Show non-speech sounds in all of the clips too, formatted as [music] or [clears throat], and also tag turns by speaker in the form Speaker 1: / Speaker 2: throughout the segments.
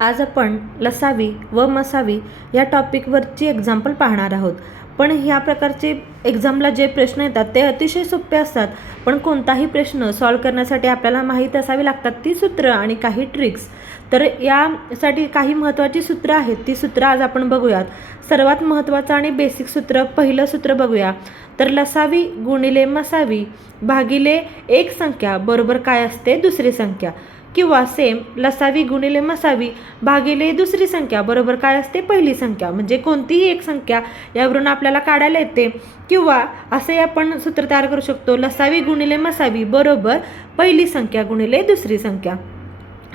Speaker 1: आज आपण लसावी व मसावी या टॉपिकवरची एक्झाम्पल पाहणार आहोत. पण ह्या प्रकारचे एक्झामला जे प्रश्न येतात ते अतिशय सोपे असतात. पण कोणताही प्रश्न सॉल्व करण्यासाठी आपल्याला माहीत असावी लागतात ती सूत्र आणि काही ट्रिक्स तर यासाठी काही महत्त्वाची सूत्रं आहेत ती सूत्रं आज आपण बघूयात. सर्वात महत्त्वाचं आणि बेसिक सूत्र पहिलं सूत्र बघूया. तर लसावी गुणिले मसावी भागिले एक संख्या बरोबर काय असते? दुसरी संख्या. किंवा सेम लसावी गुणिले मसावी भागिले दुसरी संख्या. बरोबर काय असते? पहिली संख्या. म्हणजे कोणतीही एक संख्या यावरून आपल्याला काढायला येते. किंवा असे आपण सूत्र तयार करू शकतो. लसावी गुणिले मसावी. बरोबर. पहिली संख्या गुणिले दुसरी संख्या.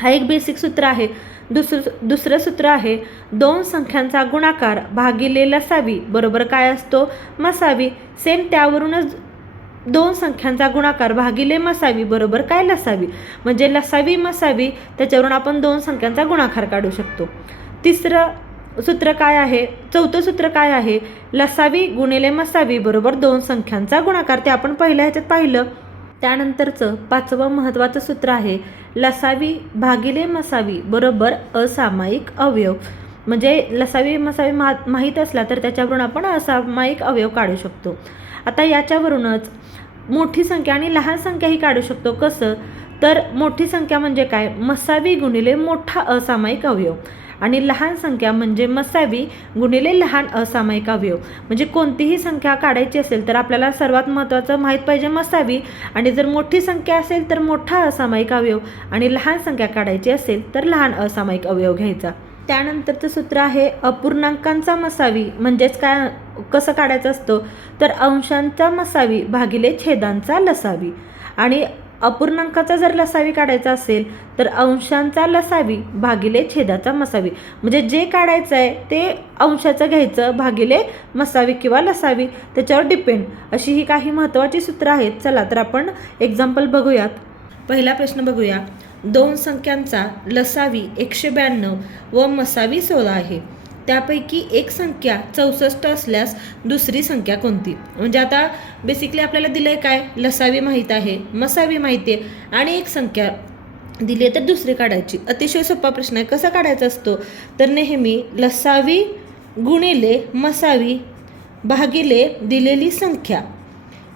Speaker 1: हा एक बेसिक सूत्र आहे. दुसरं दुसरं सूत्र आहे. दोन संख्यांचा गुणाकार भागिले लसावी. बरोबर काय असतो? मसावी. सेम त्यावरूनच दोन संख्यांचा गुणाकार भागिले मसावी बरोबर काय लसावी? म्हणजे लसावी मसावी त्याच्यावरून आपण दोन संख्यांचा गुणाकार काढू शकतो. तिसरं सूत्र काय आहे? चौथं सूत्र काय आहे? लसावी गुणिले मसावी बरोबर दोन संख्यांचा गुणाकार. ते आपण पहिल्या ह्याच्यात पाहिलं. त्यानंतरचं पाचवं महत्त्वाचं सूत्र आहे. लसावी भागिले मसावी बरोबर असामायिक अवयव. म्हणजे लसावी मसावी मा माहीत असला तर त्याच्यावरून आपण असामायिक अवयव काढू शकतो. आता याच्यावरूनच मोठी संख्या आणि लहान संख्याही काढू शकतो. कसं? तर मोठी संख्या म्हणजे काय? मसावी गुणिले मोठा असामायिक अवयव. आणि लहान संख्या म्हणजे मसावी गुणिले लहान असामायिक अवयव. म्हणजे कोणतीही संख्या काढायची असेल तर आपल्याला सर्वात महत्त्वाचं माहीत पाहिजे मसावी. आणि जर मोठी संख्या असेल तर मोठा असामायिक अवयव. आणि लहान संख्या काढायची असेल तर लहान असामायिक अवयव घ्यायचा. त्यानंतरचं सूत्र आहे अपूर्णांकांचा मसावी. म्हणजेच काय? कसं काढायचं असतं? तर अंशांचा मसावी भागिले छेदांचा लसावी. आणि अपूर्णांकाचा जर लसावी काढायचा असेल तर अंशांचा लसावी भागिले छेदाचा मसावी. म्हणजे जे काढायचं आहे ते अंशाचं घ्यायचं भागिले मसावी किंवा लसावी. त्याच्यावर डिपेंड अशी ही काही महत्त्वाची सूत्र आहेत. चला तर आपण एक्झाम्पल बघूयात. पहिला प्रश्न बघूया. दोन संख्यांचा लसावी एकशे ब्याण्णव व मसावी सोळा आहे. त्यापैकी एक संख्या चौसष्ट असल्यास दुसरी संख्या कोणती? म्हणजे आता बेसिकली आपल्याला दिलं आहे काय? लसावी माहीत आहे मसावी माहिती आहे आणि एक संख्या दिली आहे तर दुसरी काढायची. अतिशय सोपा प्रश्न आहे. कसा काढायचा असतो? तर नेहमी लसावी गुणिले मसावी भागिले दिलेली संख्या.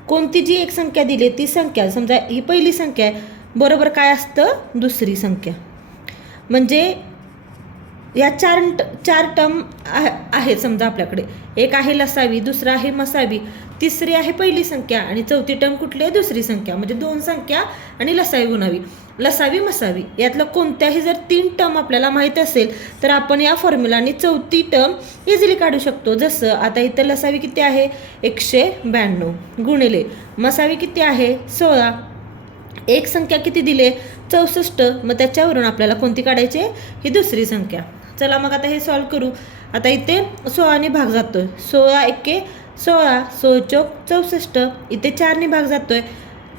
Speaker 1: कोणती जी एक संख्या दिली ती संख्या. समजा ही पहिली संख्या आहे. बरोबर काय असतं? दुसरी संख्या. म्हणजे या चार चार टर्म आहेत समजा आपल्याकडे. एक आहे लसावी दुसरा आहे मसावी तिसरी आहे पहिली संख्या आणि चौथी टर्म कुठली आहे? दुसरी संख्या. म्हणजे दोन संख्या आणि लसावी गुणावी. लसावी मसावी यातलं कोणत्याही जर तीन टर्म आपल्याला माहीत असेल तर आपण या फॉर्म्युलाने चौथी टर्म इझिली काढू शकतो. जसं आता इथं लसावी किती आहे? एकशे ब्याण्णव गुणिले. मसावी किती आहे? सोळा. एक संख्या किती दिले? चौसष्ट. मग त्याच्यावरून आपल्याला कोणती काढायची ही दुसरी संख्या. चला मग आता हे सॉल्व करू. आता इथे सोळाने भाग जातोय. सोळा एक्के सोळा सो चौक चौसष्ट. इथे चारने भाग जातोय.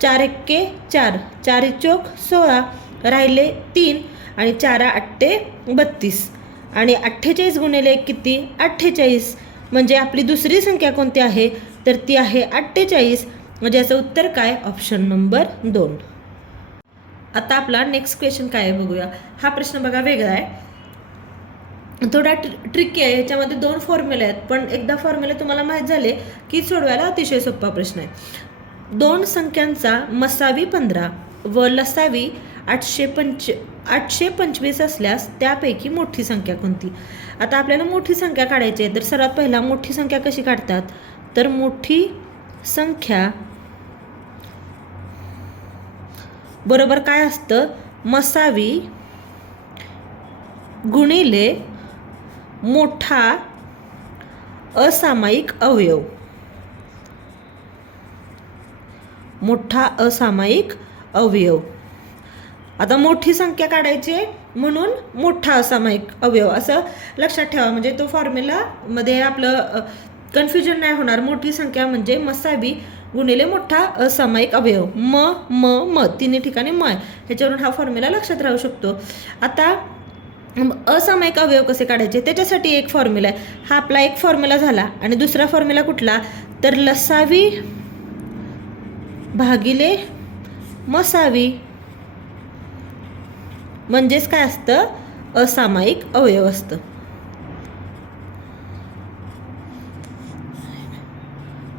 Speaker 1: चार एक्के चार. चार चौक सोळा. राहिले तीन आणि चारा आठे बत्तीस. आणि अठ्ठेचाळीस गुणिले किती? अठ्ठेचाळीस. म्हणजे आपली दुसरी संख्या कोणती आहे? तर ती आहे अठ्ठेचाळीस. म्हणजे याचं उत्तर काय? ऑप्शन नंबर दोन. आता आपला नेक्स्ट क्वेश्चन काय आहे बघूया. हा प्रश्न बघा वेगळा आहे. थोडा ट्रिकी आहे. ह्याच्यामध्ये दोन फॉर्म्युले आहेत. पण एकदा फॉर्म्युले तुम्हाला माहीत झाले की सोडवायला अतिशय सोपा प्रश्न आहे. दोन संख्यांचा मसावी पंधरा व लसावी आठशे पंच आठशे पंचवीस असल्यास त्यापैकी मोठी संख्या कोणती? आता आपल्याला मोठी संख्या काढायची आहे. तर सर्वात पहिला मोठी संख्या कशी काढतात? तर मोठी संख्या बरोबर काय असतं? मसावी गुणिले मोठा असामायिक अवयव. मोठा असामायिक अवयव. आता मोठी संख्या काढायची म्हणून मोठा असामायिक अवयव. असं लक्षात ठेवा. म्हणजे तो फॉर्म्युलामध्ये आपलं कन्फ्युजन नाही होणार. मोठी संख्या म्हणजे मसावी गुणिले मोठा असामायिक अवयव. म म म तिन्ही ठिकाणी म ह्याच्यावरून हा फॉर्म्युला लक्षात राहू शकतो. आता असामायिक अवयव कसे काढायचे? त्याच्यासाठी एक फॉर्म्युला आहे. हा आपला एक फॉर्म्युला झाला आणि दुसरा फॉर्म्युला कुठला? तर लसावी भागिले मसावी. म्हणजेच काय असतं? असामायिक अवयव असतं.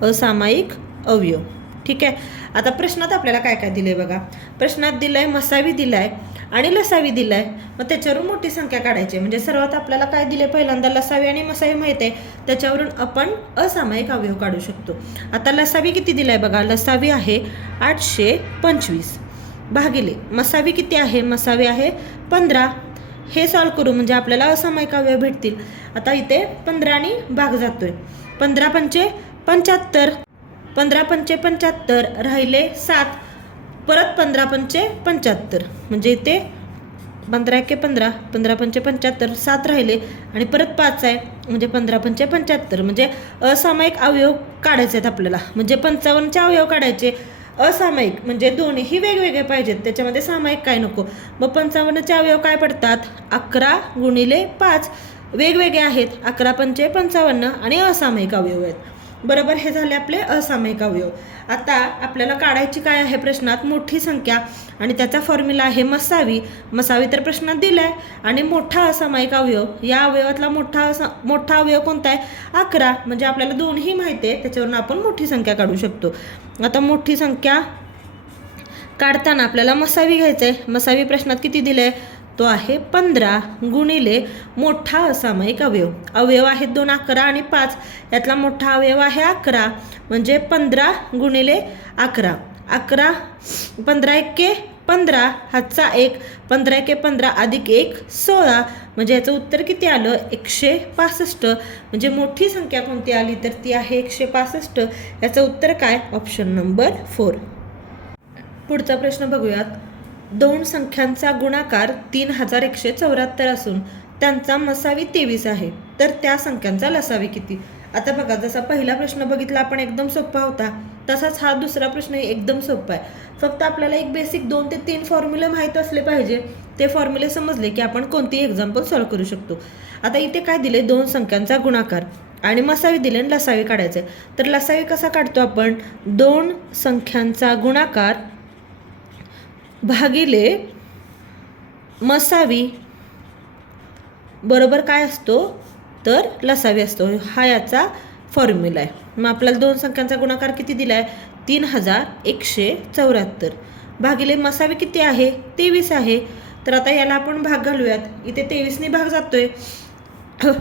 Speaker 1: असामायिक अवयव. ठीक आहे? आता प्रश्नात आपल्याला काय काय दिलंय बघा? प्रश्नात दिलंय मसावी दिलाय. आणि लसावी दिलाय. मग त्याच्यावरून मोठी संख्या काढायची आहे. म्हणजे सर्वात आपल्याला काय दिले पहिल्यांदा लसावी आणि मसावी माहिती आहे. त्याच्यावरून आपण असामायिक अवयव काढू शकतो. आता लसावी किती दिलाय बघा? लसावी आहे आठशे पंचवीस. भागिले. मसावी किती आहे? मसावी आहे पंधरा. हे सॉल्व करू. म्हणजे आपल्याला असामायिक अवयव भेटतील. आता इथे पंधरानी भाग जातोय. पंधरा पंचे पंच्याहत्तर. पंधरा पंचे पंच्याहत्तर. राहिले सात. परत पंधरा पंचे पंच्याहत्तर. म्हणजे इथे पंधरा एके पंधरा पंधरा पंचे पंच्याहत्तर सात राहिले आणि परत पाच आहे म्हणजे पंधरा पंचे पंच्याहत्तर. म्हणजे असामायिक अवयव काढायचे आहेत आपल्याला. म्हणजे पंचावन्नचे अवयव काढायचे. असामायिक म्हणजे दोन्हीही वेगवेगळे पाहिजेत. त्याच्यामध्ये सामायिक काय नको? मग पंचावन्नचे अवयव काय पडतात? अकरा गुणिले पाच. वेगवेगळे आहेत. अकरा पंचे पंचावन्न आणि असामायिक अवयव आहेत. बरोबर हे झाले आपले असामयिक अवयव. आता आपल्याला काढायची काय आहे प्रश्नात? मोठी संख्या. आणि त्याचा फॉर्म्युला आहे मसावी. मसावी तर प्रश्नात दिलाय. आणि मोठा असामायिक अवयव. या अवयवातला मोठा असा मोठा अवयव कोणता आहे? अकरा. म्हणजे आपल्याला दोन्ही माहिती आहे. त्याच्यावरून आपण मोठी संख्या काढू शकतो. आता मोठी संख्या काढताना आपल्याला मसावी घ्यायचं आहे मसावी प्रश्नात किती दिलं आहे तो आहे पंधरा गुणिले मोठा असामायिक अवयव. अवयव आहेत दोन अकरा आणि पाच. यातला मोठा अवयव आहे अकरा म्हणजे पंधरा गुणिले अकरा. अकरा पंधरा एके पंधरा हातचा एक. पंधरा एके पंधरा अधिक एक सोळा. म्हणजे याचं उत्तर किती आलं? एकशे पासष्ट. म्हणजे मोठी संख्या कोणती आली तर ती आहे एकशे पासष्ट. याचं उत्तर काय? Option number four. पुढचा प्रश्न बघूयात. दोन संख्यांचा गुणाकार तीन हजार एकशे चौऱ्याहत्तर असून त्यांचा मसावी तेवीस आहे. तर त्या संख्यांचा लसावी किती? आता बघा जसा पहिला प्रश्न बघितला आपण एकदम सोपा होता. तसाच हा दुसरा प्रश्न एकदम सोपा आहे. फक्त आपल्याला एक बेसिक दोन ते तीन फॉर्म्युले माहीत असले पाहिजे. ते फॉर्म्युले समजले की आपण कोणतीही एक्झाम्पल सॉल्व करू शकतो. आता इथे काय दिले दोन संख्यांचा गुणाकार. आणि मसावी दिले आणि लसावी काढायचे तर लसावी कसा काढतो आपण? दोन संख्यांचा गुणाकार भागिले मसावी. बरोबर काय असतो? तर लसावी असतो. हा याचा फॉर्म्युला आहे. मग आपल्याला दोन संख्यांचा गुणाकार किती दिला आहे तीन हजार एकशे चौऱ्याहत्तर. भागिले मसावी किती आहे? तेवीस आहे. तर आता याला आपण भाग घालूयात. इथे तेवीसने भाग जातोय. [clears throat]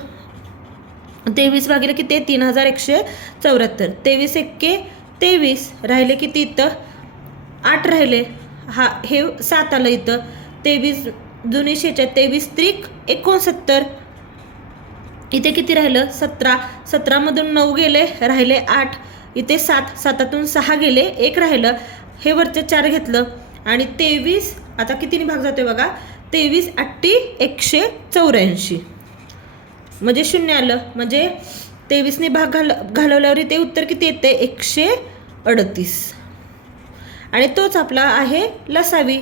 Speaker 1: तेवीस भागिले किती? आहे तीन हजार एकशे चौऱ्याहत्तर. तेवीस एक्के तेवीस. राहिले किती इथं? आठ राहिले. हा हे सात आलं इथं. तेवीस जुनी शेच्या तेवीस त्रिक एकोणसत्तर. इथे किती राहिलं? सतरा. सतरामधून नऊ गेले राहिले आठ. इथे सात सातातून सहा गेले एक राहिलं. हे वरचं चार घेतलं. आणि तेवीस आता कितीने भाग जातोय बघा? तेवीस अट्टी एकशे चौऱ्याऐंशी. म्हणजे शून्य आलं. म्हणजे तेवीसने भाग घाल घालवल्यावर ते उत्तर किती येते? एकशे अडतीस. आणि तोच आपला आहे लसावी.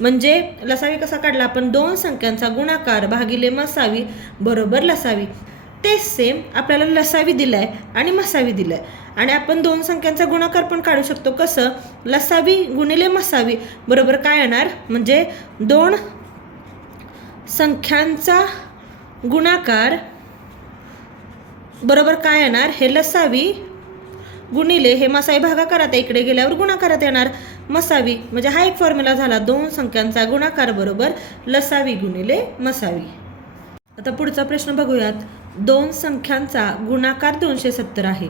Speaker 1: म्हणजे लसावी कसा काढला? आपण दोन संख्यांचा गुणाकार भागिले मसावी बरोबर लसावी. तेच सेम आपल्याला लसावी दिलाय आणि मसावी दिलाय. आणि आपण दोन संख्यांचा गुणाकार पण काढू शकतो. कसं? लसावी गुणिले मसावी बरोबर काय येणार? म्हणजे दोन संख्यांचा गुणाकार बरोबर काय येणार? हे लसावी गुणिले हे मसाई भागाकारात इकडे गेल्यावर गुणाकारात येणार. मसावी म्हणजे हा एक फॉर्म्युला झाला दोन संख्यांचा गुणाकार बरोबर लसावी गुणिले मसावी. आता पुढचा प्रश्न बघूयात. दोन संख्यांचा गुणाकार दोनशे सत्तर आहे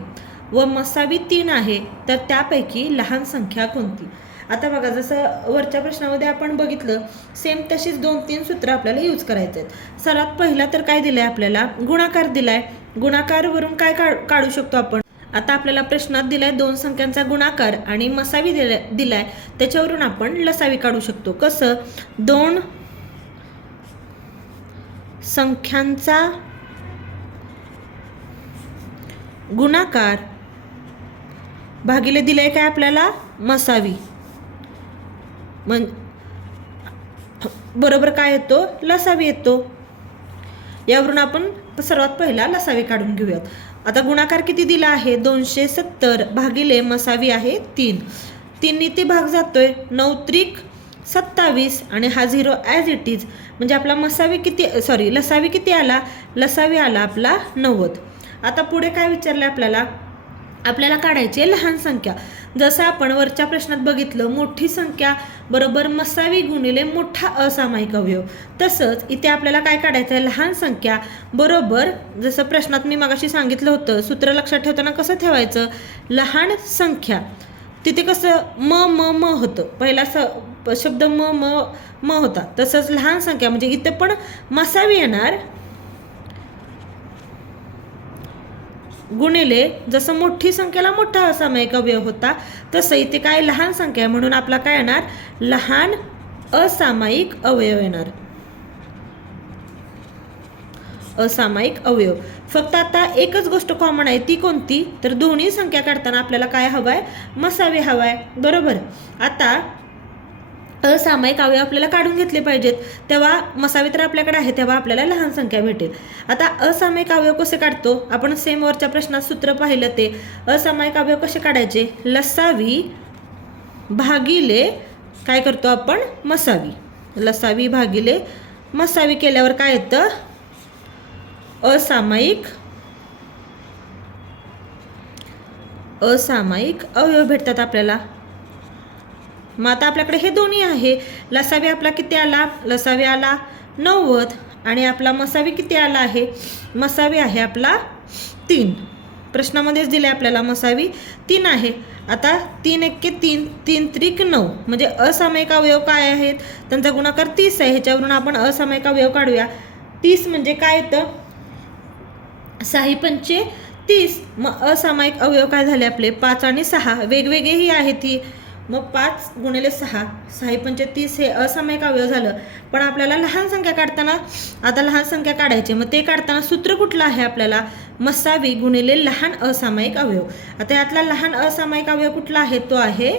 Speaker 1: व मसावी तीन आहे तर त्यापैकी लहान संख्या कोणती? आता बघा जसं वरच्या प्रश्नामध्ये आपण बघितलं सेम तशीच दोन तीन सूत्र आपल्याला यूज करायचे आहेत. सर्वात पहिला तर काय दिलंय आपल्याला? गुणाकार दिलाय. गुणाकारवरून काय काढू शकतो आपण? आता आपल्याला प्रश्नात दिलाय दोन संख्यांचा गुणाकार आणि मसावी दिलाय दिलाय. त्याच्यावरून आपण लसावी काढू शकतो. कसं? दोन संख्यांचा गुणाकार भागिले दिलाय काय आपल्याला? मसावी. म्हण बरोबर काय येतो? लसावी येतो. यावरून आपण सर्वात पहिला लसावी काढून घेऊयात. आता गुणाकार किती दिला आहे? दोनशे सत्तर भागिले मसावी आहे तीन. तीन ते भाग जातोय नऊ त्रिक सत्तावीस आणि हा झिरो ॲज इट इज म्हणजे आपला मसावी किती सॉरी लसावी किती आला? लसावी आला आपला नव्वद. आता पुढे काय विचारलं आपल्याला? आपल्याला काढायची आहे लहान संख्या. जसं आपण वरच्या प्रश्नात बघितलं मोठी संख्या बरोबर मसावी गुणिले मोठा असामायिक अवयव. तसंच इथे आपल्याला काय काढायचं आहे? लहान संख्या बरोबर जसं प्रश्नात मी मगाशी सांगितलं होतं सूत्र लक्षात ठेवताना कसं ठेवायचं? लहान संख्या. तिथे कसं म म म होतं. पहिला स शब्द म म म होता. तसंच लहान संख्या म्हणजे इथे पण मसावी येणार. गुणिले जसं मोठी संख्येला मोठा असामायिक अवयव होता तसं इथे काय लहान संख्या आहे म्हणून आपला काय येणार? लहान असामायिक अवयव येणार. असामायिक अवयव. फक्त आता एकच गोष्ट कॉमन आहे ती कोणती? तर दोन्ही संख्या काढताना आपल्याला काय हवं आहे मसावे हवं आहे बरोबर? आता असामायिक अवयव आपल्याला काढून घेतले पाहिजेत. तेव्हा मसावी तर आपल्याकडे आहे तेव्हा आपल्याला लहान संख्या भेटेल. आता असामायिक अवयव कसे काढतो? आपण सेम वरच्या प्रश्नात सूत्र पाहिलं ते. असामायिक अवयव कसे काढायचे? लसावी भागिले काय करतो आपण? मसावी. लसावी भागिले मसावी केल्यावर काय येतं? असामायिक असामायिक अवयव भेटतात आपल्याला. मग आता आपल्याकडे हे दोन्ही आहे. लसावी आपला किती आला? लसावी आला नव्वद आणि आपला मसावी किती आला आहे? मसावी आहे आपला तीन. प्रश्नामध्येच दिले आपल्याला मसावी तीन आहे. आता तीन एक्के तीन तीन त्रिक नऊ. म्हणजे असामयिक अवयव काय आहेत? त्यांचा गुणाकार तीस आहे. ह्याच्यावरून आपण असामयिक अवयव काढूया. तीस म्हणजे काय येतं? साही पंचे तीस. मग असामायिक अवयव काय झाले आपले? पाच आणि सहा. वेगवेगळेही आहेत ती. मग पाच गुणिले सहा. सहा पंचे तीस हे असामायिक अवयव झालं. पण आपल्याला लहान संख्या काढताना आता लहान संख्या काढायची. मग ते काढताना सूत्र कुठलं आहे आपल्याला? मसावी गुणिले लहान असामायिक अवयव. आता यातला लहान असामायिक अवयव कुठला आहे? तो आहे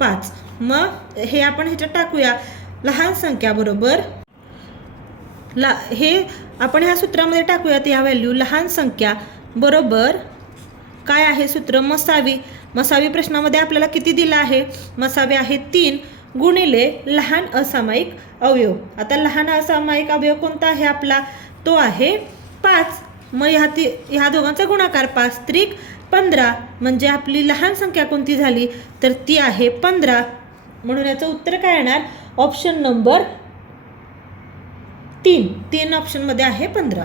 Speaker 1: पाच. मग हे आपण ह्याच्यात टाकूया. लहान संख्या बरोबर. ला हे आपण ह्या सूत्रामध्ये टाकूयात या व्हॅल्यू लहान संख्या बरोबर काय आहे सूत्र? मसावी. मसावी प्रश्नामध्ये आपल्याला किती दिलं आहे? मसावे आहे तीन गुणिले लहान असामायिक अवयव. आता लहान असामायिक अवयव कोणता आहे आपला? तो आहे पाच. मग ह्या ती ह्या दोघांचा गुणाकार पाच. त्रिक पंधरा. म्हणजे आपली लहान संख्या कोणती झाली? तर ती आहे पंधरा. म्हणून याचं उत्तर काय येणार? ऑप्शन नंबर तीन. तीन ऑप्शनमध्ये आहे पंधरा.